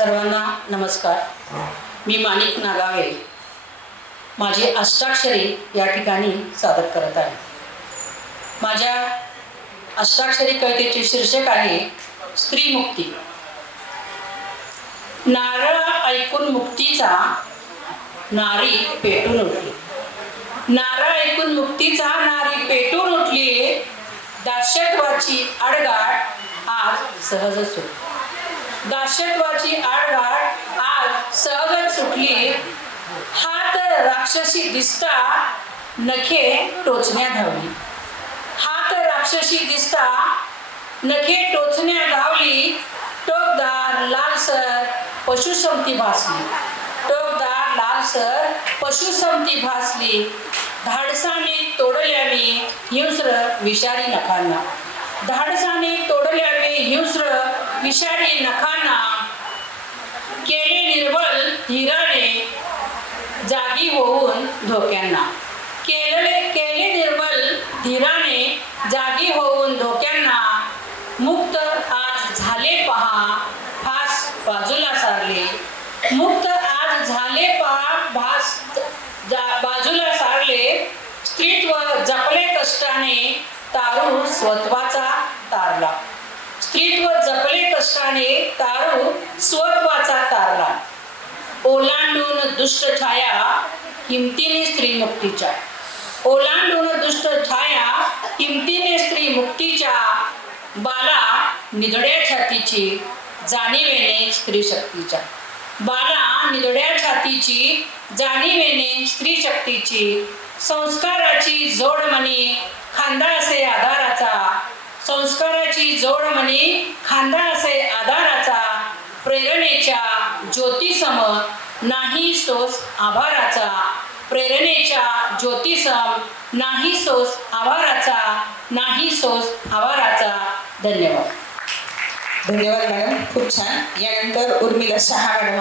सर्वांना नमस्कार. मी माणिक नागावे माझी अष्टाक्षरी या ठिकाणी सादर करत आहे. माझ्या अष्टाक्षरी कवितेचे शीर्षक आहे स्त्री मुक्ती. नारळ ऐकून मुक्तीचा नारी पेटून उठली. नारळ ऐकून मुक्तीचा नारी पेटून उठली. दास्यत्वाची आडगाठ आज सहज सुटली. दास्यत्वाची आडगाठ आज सहज सुटली. हात राक्षसी दिसता नखे टोचण्या धावली. हात राक्षसी दिसता नखे टोचण्या धावली. टोकदार लालसर पशुसंती भासली. टोकदार लालसर पशुसंती भासली. धाडसाने तोडल्याने हिंस्र विषारी नखांना. धाडसाने तोडल्याने हिंस्र विषारी नखांना. केले निर्बल धीराने जागी होऊन धोक्यांना. केले निर्बल धीराने जागी होऊन धोक्यांना. मुक्त आज झाले पहा फास बाजूला सारले. मुक्त आज झाले पहा भास बाजूला सारले. स्त्रीत्व जपले कष्टाने तारू स्वत्वाचा तारला. स्त्रीत्व जपले कष्टाने तारू स्वत्वाचा तारला. ओलांडून दुष्ट छाया हिमतीने स्त्री मुक्तीच्या. ओलांडून दुष्ट छाया हिमतीने स्त्री मुक्तीच्या. बाला निधड्या छातीची जाणीवेने स्त्री शक्तीच्या. बाला निधड्या छातीची जाणीवेने स्त्री शक्तीची. संस्काराची जोड म्हणी खांदा असे आधाराचा. संस्काराची जोड म्हणी खांदा असे आधाराचा. प्रेरणेच्या ज्योतिसम नाही सोस आभाराचा. प्रेरणेच्या ज्योतिसम नाही सोस आभाराचा. नाही सोस आभाराचा. धन्यवाद. धन्यवाद मॅडम, खूप छान. यानंतर उर्मिला शहा मॅडम